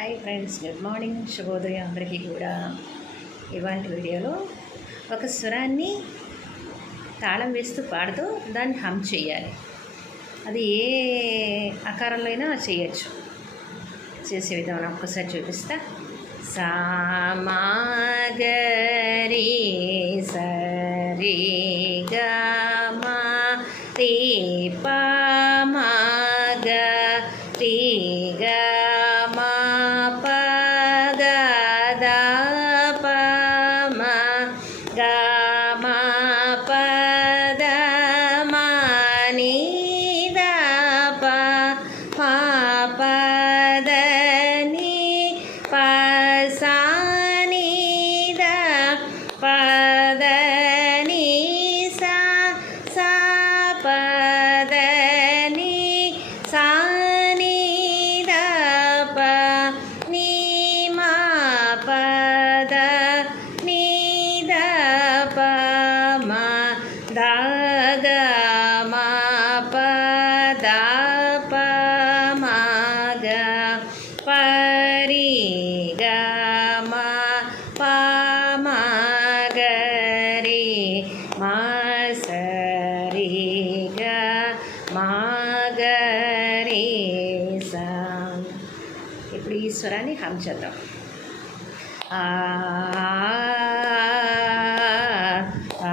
Hi friends, good morning, శుభోదయం అందరికీ కూడా. ఇవాళ వీడియోలో ఒక స్వరాన్ని తాళం వేస్తూ పాడుతూ దాన్ని హమ్ చేయాలి. అది ఏ ఆకారంలో అయినా చేయొచ్చు. చేసే విధానం ఒక్కసారి చూపిస్తా. సా మా గ రి సరి గ మా రి ప మా గ రి గ మా ప గ ద ప మ గ మా ప ద మ ని ద ప మా ప ద ని ప సా ని ద ప ద ని సా సా ప ద ని సా ని ద ప ని మా ప ద ని ద ప మ ద గ మా ప ద ప మ గ ప రి గ మా ప మ గ రి మా స రి గ మా గ రి సా. ఇప్పుడు ఈ స్వరాన్ని హమ్ చేద్దాం. ఆ ఆ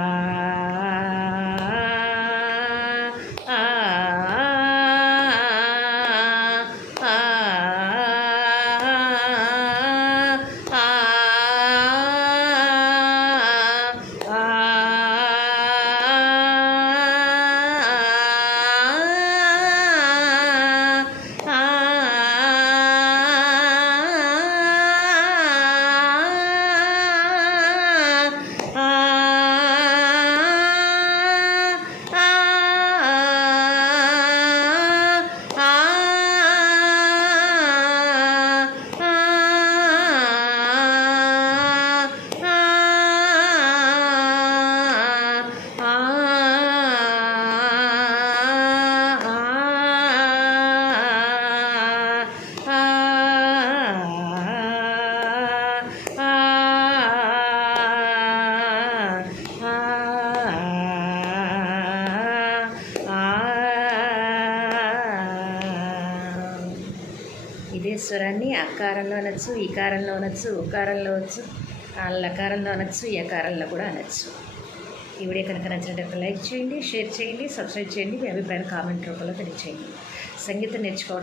ఇదే స్వరాన్ని అకారంలో అనొచ్చు, ఈకారంలో అనొచ్చు, ఉకారంలో అనొచ్చు, లకారంలో అనొచ్చు, యకారంలో కూడా అనొచ్చు. ఈ వీడియో కనుక నచ్చినట్లయితే లైక్ చేయండి, షేర్ చేయండి, సబ్స్క్రైబ్ చేయండి. మీ అభిప్రాయాన్ని కామెంట్ రూపంలో తెలియచేయండి. సంగీతం నేర్చుకోవడం